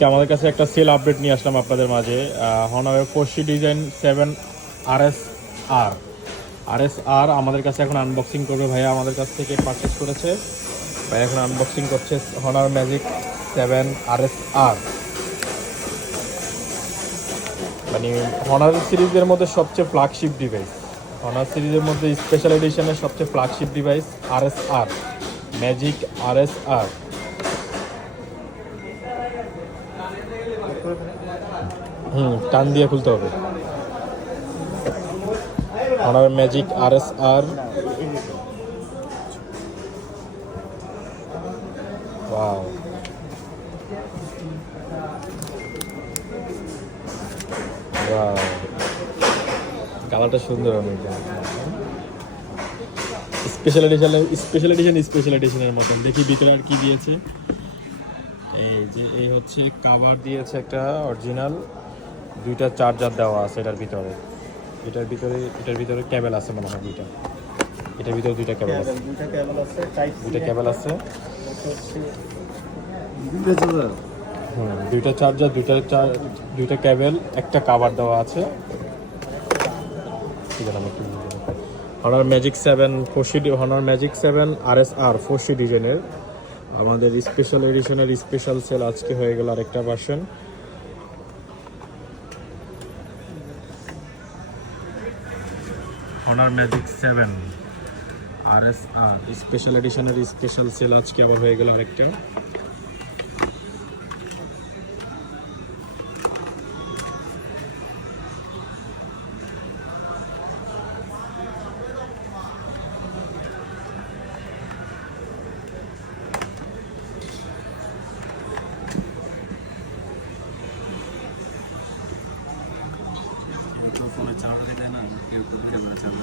আজকে আমাদের কাছে একটা সেল আপডেট নিয়ে আসলাম আপনাদের মাঝে। হনারের 4C ডিজাইন 7 RSR আমাদের কাছে এখন আনবক্সিং করবে ভাইয়া, আমাদের কাছ থেকে পারচেস করেছে ভাইয়া, এখন আনবক্সিং করছে হনার ম্যাজিক 7 RSR। মানে হনার সিরিজের মধ্যে সবচেয়ে ফ্ল্যাগশিপ ডিভাইস, হনার সিরিজের মধ্যে স্পেশাল এডিশনের সবচেয়ে flagship device RSR, magic RSR। টান দিয়ে খুলতে হবে। Honours magic RSR, wow, wow, কালারটা সুন্দর অনেক। স্পেশাল এডিশনের মতন। দেখি ভিতরে আর কি দিয়েছে। এই হচ্ছে কাভার দিয়েছে একটা অরিজিনাল, দুইটা চার্জার দেওয়া আছে এটার ভিতরে। এটার ভিতরে কেবল আছে মনে হয় দুইটা। এটার ভিতরে দুইটা কেবল আছে, দুইটা চার্জার, দুইটা কেবল, একটা কাভার দেওয়া আছে। Honours magic 7 4C, honours magic 7 RSR 4C ডিজাইনের আমাদের স্পেশাল এডিশনের স্পেশাল সেল আজকে হয়ে গেল আরেকটা version. Honor magic 7 RSR special এডিশনের স্পেশাল সেল আজকে আবার হয়ে গেল আরেকটা। ফোনে চার্জ দেয় না, কেউ ক্যামেরা চার্জ